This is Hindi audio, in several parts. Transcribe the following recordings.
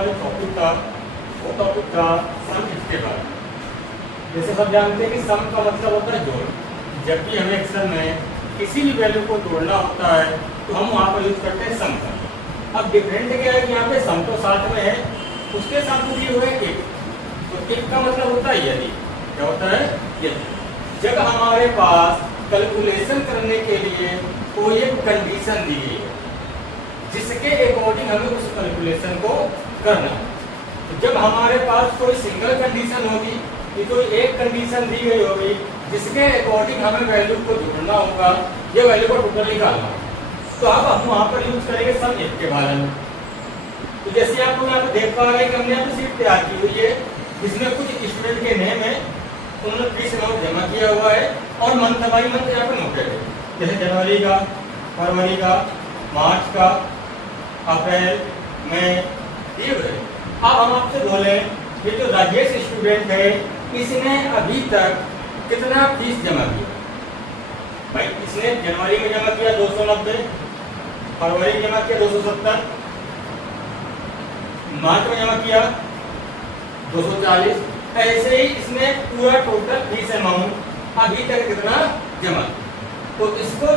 हमारे टॉपिक था वो टॉपिक था सम इसके बाद। जैसे सब जानते हैं कि सम का मतलब होता है जोड़। जब भी हमें एक्सेल में किसी भी वैल्यू को जोड़ना होता है तो हम वहाँ पर यूज करते हैं सम का। अब डिफरेंट क्या है कि यहाँ पे सम तो साथ में है, उसके साथ भी हुआ है एक। तो एक का मतलब होता है यदि, क्या होता है यदि। जब हमारे पास कैलकुलेशन करने के लिए कोई एक कंडीशन दी गई है जिसके अकॉर्डिंग हमें उस कैलकुलेशन को करना है। तो जब हमारे पास कोई सिंगल कंडीशन होगी कि कोई एक कंडीशन दी गई होगी जिसके अकॉर्डिंग हमें वैल्यू को जोड़ना होगा, ये वैल्यू को टोटल निकालना होगा, तो अब हम वहाँ पर यूज करेंगे सम इफ के बारे में। तो जैसे आप लोग यहाँ पे देख पा रहे हैं कि हमने यहाँ पे शीट तैयार की हुई है जिसमें कुछ स्टूडेंट के नेम है, उन्होंने फीस अमाउंट जमा किया हुआ है और मंथ बाई मंथ यहाँ पे नोटेड है, जैसे जनवरी का, फरवरी का, मार्च का, अप्रैल, मई, ये हुए। अब हम आपसे बोले ये जो राजेश स्टूडेंट है इसने अभी तक कितना फीस जमा किया? भाई इसने जनवरी में जमा किया 290, फरवरी में जमा किया 270, मार्च में जमा किया 240। ऐसे ही इसने पूरा टोटल फीस अमाउंट अभी तक कितना जमा किया। तो इसको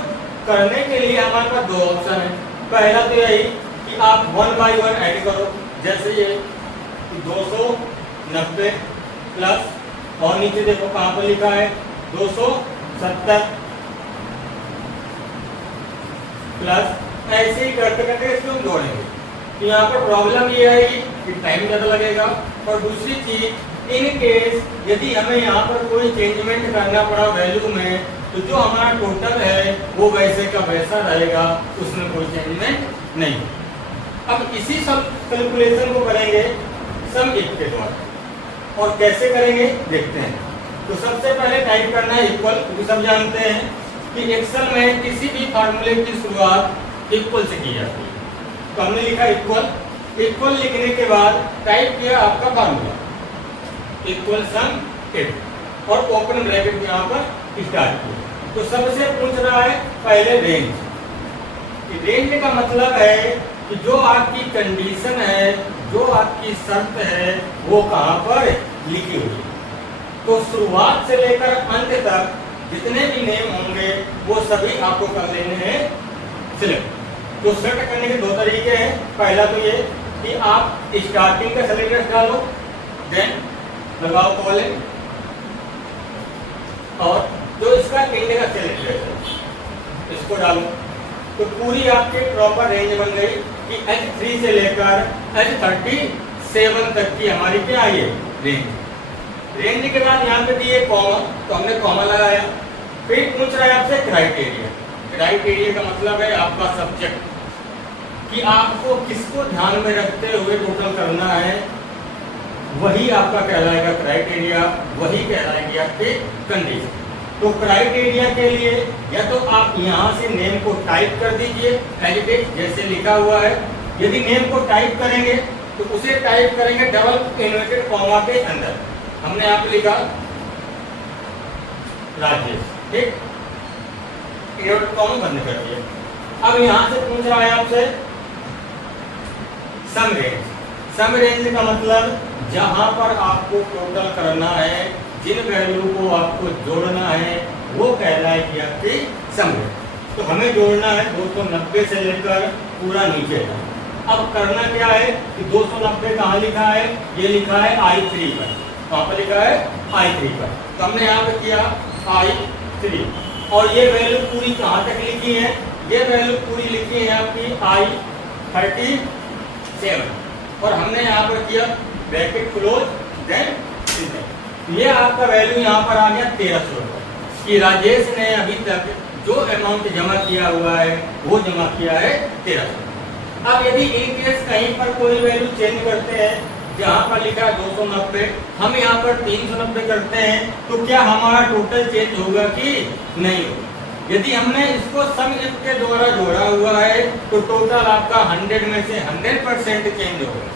करने के लिए हमारे पास दो ऑप्शन है। पहला तो यही कि आप 1 बाई 1 ऐड करो, जैसे ये 290 प्लस, और नीचे देखो कहां पर लिखा है 270 प्लस, ऐसे ही करते करते इसको हम जोड़ेंगे। तो यहाँ पर प्रॉब्लम ये आएगी कि टाइम ज़्यादा लगेगा, और दूसरी चीज इन केस यदि हमें यहाँ पर कोई चेंजमेंट करना पड़ा वैल्यू में, तो जो हमारा टोटल है वो वैसे का वैसा रहेगा, उसमें कोई चेंजमेंट नहीं। अब इसी सब कैलकुलेशन को करेंगे सम इफ के द्वारा, और कैसे करेंगे देखते हैं। तो सबसे पहले टाइप करना है इक्वल, क्योंकि सब जानते हैं कि एक्सेल में किसी भी फार्मूले की शुरुआत इक्वल से की जाती है। तो हमने लिखा इक्वल, इक्वल लिखने के बाद टाइप किया आपका फार्मूला इक्वल सम इफ, और ओपन ब्रैकेट में यहाँ पर स्टार्ट किया। तो सबसे पूछ रहा है पहले रेंज। रेंज का मतलब है कि जो आपकी कंडीशन है, जो आपकी शर्त है, वो कहाँ पर लिखी हुई है। तो शुरुआत से लेकर अंत तक जितने भी नेम होंगे वो सभी आपको कर लेने हैं सिलेक्ट। तो सिलेक्ट करने के दो तरीके हैं। पहला तो ये कि आप स्टार्टिंग का सेलेक्ट डालो, देन लगाओ कॉलन, और जो इसका एंड का सेलेक्ट इसको डालो। तो पूरी आपकी प्रॉपर रेंज बन गई कि H3 से लेकर H37 तक की हमारी क्या आई है रेंज। रेंज के बाद यहाँ पे दिए कॉमा, तो हमने कॉमा लगाया। फिर पूछ रहा है आपसे क्राइटेरिया। क्राइटेरिया का मतलब है आपका सब्जेक्ट, कि आपको किसको ध्यान में रखते हुए टोटल करना है, वही आपका कहलाएगा क्राइटेरिया, वही कहलाएगी आपकी कंडीशन। तो क्राइटेरिया के लिए या तो आप यहाँ से नेम को टाइप कर दीजिए एज इट इज जैसे लिखा हुआ है। यदि नेम को टाइप करेंगे तो उसे टाइप करेंगे डबल इन्वर्टेड कॉमा के अंदर। हमने यहाँ पे लिखा राजेश, ठीक, इन्वर्टेड कॉमा बंद कर दिया। अब यहाँ से पूछ रहा है आपसे सम रेंज। सम रेंज का मतलब जहां पर आपको टोटल करना है, जिन वैल्यू को आपको जोड़ना है, वो कहलाएगी आपकी सम रेंज। तो हमें जोड़ना है 290 से लेकर पूरा नीचे तक। अब करना क्या है कि 290 कहाँ लिखा है, ये लिखा है I3 पर। कहाँ पर लिखा है I3 पर। तो हमने यहाँ पे किया I3, और ये वैल्यू पूरी कहाँ तक लिखी है, ये वैल्यू पूरी लिखी है आपकी I37, और हमने यहाँ पर किया ब्रैकेट क्लोज, देन ये आपका वैल्यू यहाँ पर आ गया 1300 रुपये, कि राजेश ने अभी तक जो अमाउंट जमा किया हुआ है वो जमा किया है 1300। अब यदि इन केस कहीं पर कोई वैल्यू चेंज करते हैं, जहाँ पर लिखा है 290, हम यहाँ पर 390 करते हैं, तो क्या हमारा टोटल चेंज होगा कि नहीं होगा? यदि हमने इसको सम इफ के द्वारा जोड़ा हुआ है तो टोटल आपका 100 में से 100% चेंज होगा।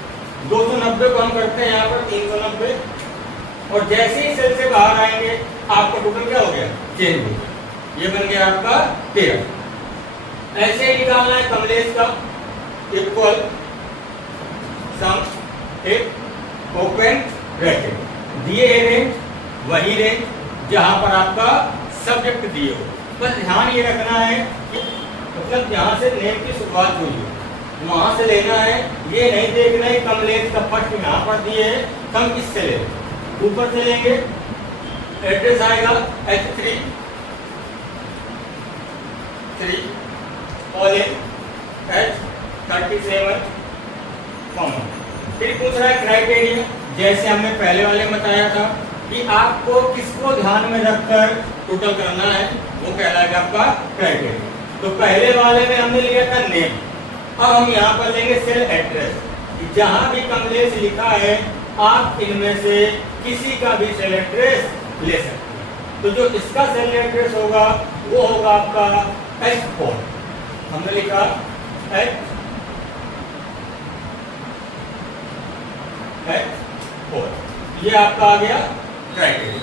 290 को हम करते हैं यहाँ पर 390, और जैसे ही सेल से बाहर आएंगे आपका टोटल क्या हो गया, चेंज हो गया। ये बन गया आपका 13। ऐसे ही निकालना है कमलेश का इक्वल सम एक ओपन ब्रैकेट, दिए रेंज वही रेंज जहां पर आपका सब्जेक्ट दिए हो। बस ध्यान ये रखना है कि मतलब जहां से नेम की शुरुआत हुई है वहां से लेना है, ये नहीं देखना है कमलेश का फर्स्ट यहाँ पर दिए है, कम किससे ले, ऊपर से लेंगे। एड्रेस आएगा H3 कॉलेज H37 कॉमन। फिर पूछ रहा है क्राइटेरिया, जैसे हमने पहले वाले में बताया था कि आपको किसको ध्यान में रखकर टोटल करना है, वो कहलाएगा आपका क्राइटेरिया। तो पहले वाले में हमने लिया था नेम, अब हम यहाँ पर लेंगे सेल एड्रेस। जहां भी कमलेश लिखा है आप इनमें से किसी का भी सेल एड्रेस ले सकते हैं। तो जो इसका सेल एड्रेस होगा वो होगा आपका H4, हमने लिखा H4, ये आपका आ गया क्राइटेरिया।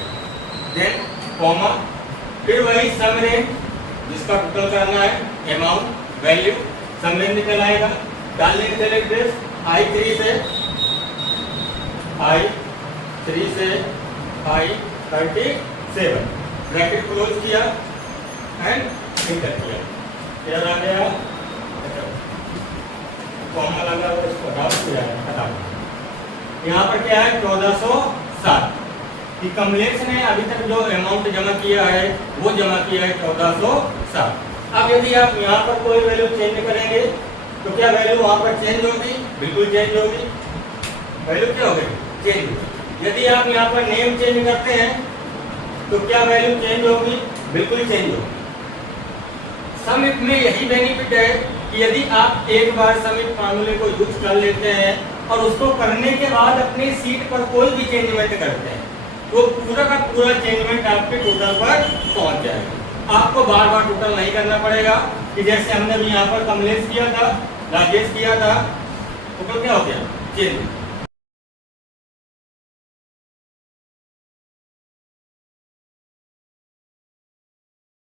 देन कॉमा, फिर वही सम रेंज जिसका टोटल करना है, अमाउंट वैल्यू सम रेंज निकल आएगा। डाल लेंगे सेल एड्रेस I3 से I37, ब्रैकेट क्लोज किया एंड एंटर किया, क्या आ गया, कॉमा लगा हुआ इसको हटा दिया। यहाँ पर क्या है 1407 कि कमलेश ने अभी तक जो अमाउंट जमा किया है वो जमा किया है 1407। अब यदि आप यहाँ पर कोई वैल्यू चेंज करेंगे तो क्या वैल्यू वहाँ पर चेंज होगी, बिल्कुल चेंज होगी, वैल्यू क्या होगी, चेंज होगी। यदि आप यहाँ पर नेम चेंज करते हैं तो क्या वैल्यू चेंज होगी, बिल्कुल चेंज होगी। सम इफ में यही बेनिफिट है कि यदि आप एक बार सम इफ फार्मूले को यूज कर लेते हैं और उसको करने के बाद अपनी सीट पर कोई भी चेंजमेंट करते हैं तो पूरा का पूरा चेंजमेंट आपके टोटल पर पहुंच जाएगा। आपको बार बार टोटल नहीं करना पड़ेगा कि जैसे हमने भी यहाँ पर कमलेश किया था, राजेश किया था, टोटल क्या हो गया, चेंज।